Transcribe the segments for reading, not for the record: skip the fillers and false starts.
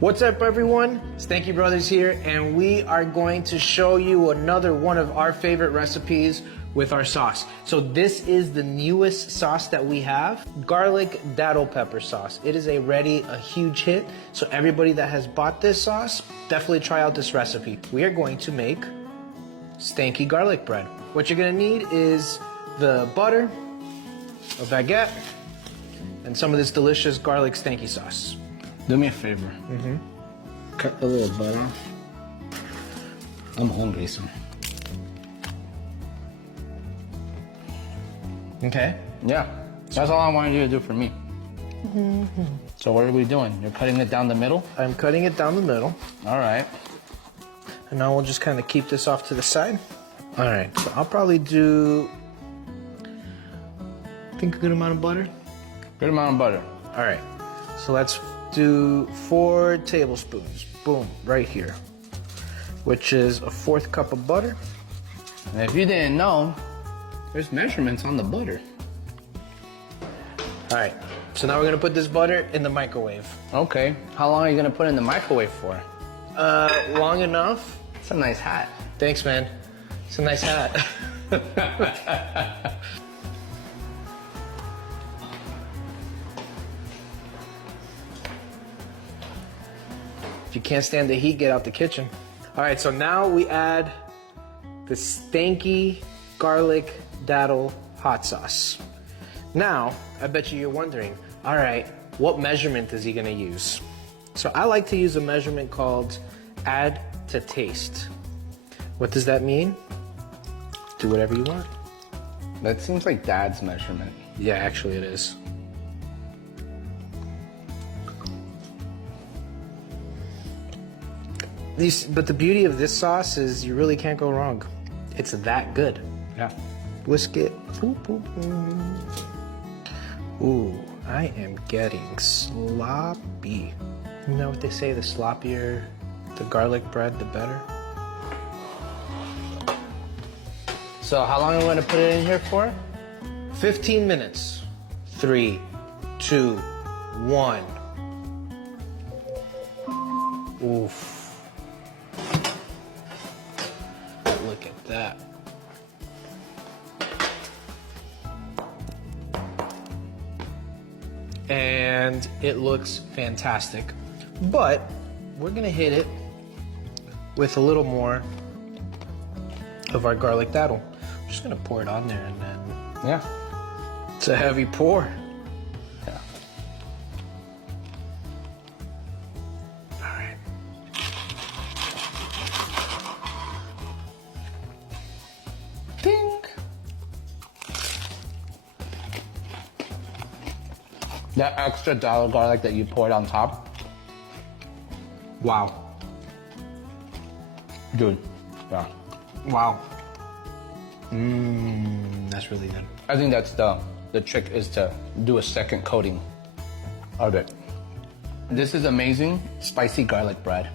What's up everyone? Stanky Brothers here, and we are going to show you another one of our favorite recipes with our sauce. So this is the newest sauce that we have, Garlic Datil Pepper Sauce. It is a huge hit, so everybody that has bought this sauce, definitely try out this recipe. We are going to make stanky garlic bread. What you're gonna need is the butter, a baguette, and some of this delicious garlic stanky sauce. Do me a favor. Cut a little butt off. I'm hungry, so. Okay. Yeah, that's all I wanted you to do for me. So what are we doing? You're cutting it down the middle? I'm cutting it down the middle. All right. And now we'll just kind of keep this off to the side. All right, so I'll probably do, I think a good amount of butter. Good amount of butter. All right, so let's do 4 tablespoons. Boom, right here. Which is a 1/4 cup of butter. And if you didn't know, there's measurements on the butter. All right, so now we're gonna put this butter in the microwave. Okay, how long are you gonna put it in the microwave for? Long enough. It's a nice hat. Thanks, man. It's a nice hat. If you can't stand the heat, get out the kitchen. All right, so now we add the Stanky Garlic Datil Hot Sauce. Now, I bet you're wondering, all right, what measurement is he gonna use? So I like to use a measurement called add to taste. What does that mean? Do whatever you want. That seems like Dad's measurement. Yeah, actually it is. But the beauty of this sauce is you really can't go wrong. It's that good. Yeah. Whisk it. Boop, boop, boop. Ooh, I am getting sloppy. You know what they say, the sloppier the garlic bread, the better? So how long are we gonna put it in here for? 15 minutes. 3, 2, 1. Oof. Look at that. And it looks fantastic. But we're gonna hit it with a little more of our garlic datil. I'm just gonna pour it on there and then, Yeah. it's a heavy pour. Yeah. All right. Ding. That extra datil garlic that you poured on top. Wow. Dude. Yeah. Wow. That's really good. I think that's the trick, is to do a second coating of it. This is amazing spicy garlic bread.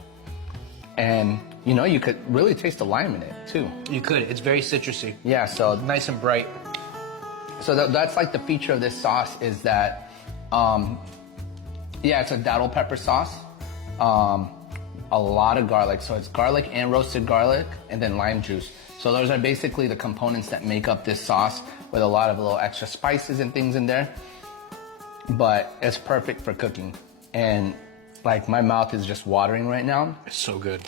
And you know, you could really taste the lime in it too. You could. It's very citrusy. Yeah, so Nice and bright. that's like the feature of this sauce, is that, yeah, it's a datil pepper sauce. A lot of garlic, so it's garlic and roasted garlic, and then lime juice. So those are basically the components that make up this sauce, with a lot of little extra spices and things in there. But it's perfect for cooking. And like, my mouth is just watering right now. It's so good.